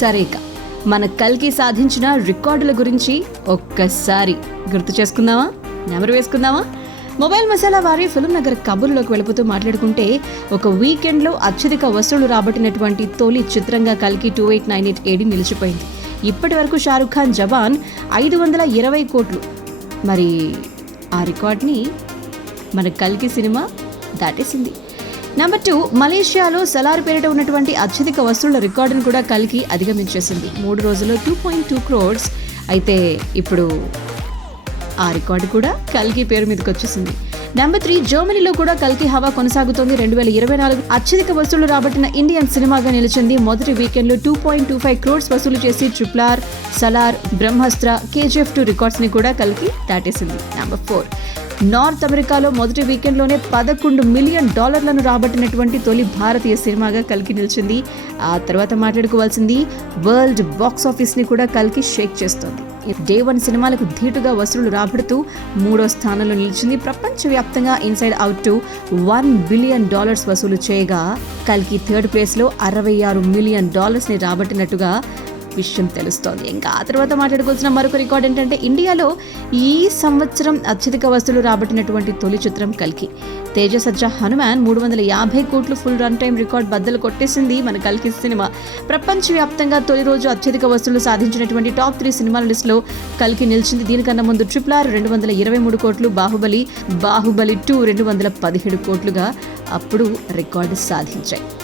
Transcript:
సరే ఇక మన కల్కి సాధించిన రికార్డుల గురించి ఒక్కసారి గుర్తు చేసుకుందామా, నెమరు వేసుకుందామా? మొబైల్ మసాలా వారి ఫిల్మ్ నగర్ కబుర్లోకి వెళ్ళిపోతూ మాట్లాడుకుంటే, ఒక వీకెండ్లో అత్యధిక వసూళ్లు రాబట్టినటువంటి తొలి చిత్రంగా కల్కి 2898 AD నిలిచిపోయింది. ఇప్పటి వరకు షారుఖ్ ఖాన్ జవాన్ 520 కోట్లు. మరి ఆ రికార్డ్ని మన కల్కి సినిమా దాటేసింది. నెంబర్ 2, మలేషియాలో సలార్ పేరిట ఉన్నటువంటి అత్యధిక వసూళ్ల రికార్డును కూడా కల్కి అధిగమించేసింది. 3 రోజుల్లో 2.2 crores. అయితే ఇప్పుడు ఆ రికార్డు కూడా కల్కి పేరు మీదకి వచ్చేసింది. నెంబర్ 3, జర్మనీలో కూడా కల్కి హవా కొనసాగుతోంది. 2024 అత్యధిక వసూళ్లు రాబట్టిన ఇండియన్ సినిమాగా నిలిచింది. మొదటి వీకెండ్లో 2.25 crores వసూలు చేసి RRR, సలార్, బ్రహ్మాస్త్ర, KGF 2 రికార్డ్స్ ని కూడా కల్కి దాటేసింది. నెంబర్ 4, నార్త్ అమెరికాలో మొదటి వీకెండ్లోనే $11 మిలియన్ రాబట్టినటువంటి తొలి భారతీయ సినిమాగా కల్కి నిలిచింది. ఆ తర్వాత మాట్లాడుకోవాల్సింది వరల్డ్ బాక్స్ ఆఫీస్ ని కూడా కల్కి షేక్ చేస్తోంది. డే 1 సినిమాలకు ధీటుగా వసూళ్లు రాబడుతూ 3వ స్థానంలో నిలిచింది. ప్రపంచవ్యాప్తంగా ఇన్సైడ్ అవుట్ టు $1 బిలియన్ వసూలు చేయగా కల్కి 3rd ప్లేస్లో $66 మిలియన్ ని రాబట్టినట్టుగా విషయం తెలుస్తోంది. ఇంకా ఆ తర్వాత మాట్లాడుకోవాల్సిన మరొక రికార్డ్ ఏంటంటే, ఇండియాలో ఈ సంవత్సరం అత్యధిక వసూలు రాబట్టినటువంటి తొలి చిత్రం కల్కి. తేజ సజ్జా హనుమాన్ 350 కోట్లు ఫుల్ రన్ టైం రికార్డ్ బద్దలు కొట్టేసింది మన కల్కి సినిమా. ప్రపంచవ్యాప్తంగా తొలి రోజు అత్యధిక వసూలు సాధించినటువంటి టాప్ 3 సినిమాల లిస్టులో కల్కి నిలిచింది. దీనికన్నా ముందు RRR 223 కోట్లు, బాహుబలి 2 217 కోట్లుగా అప్పుడు రికార్డు సాధించాయి.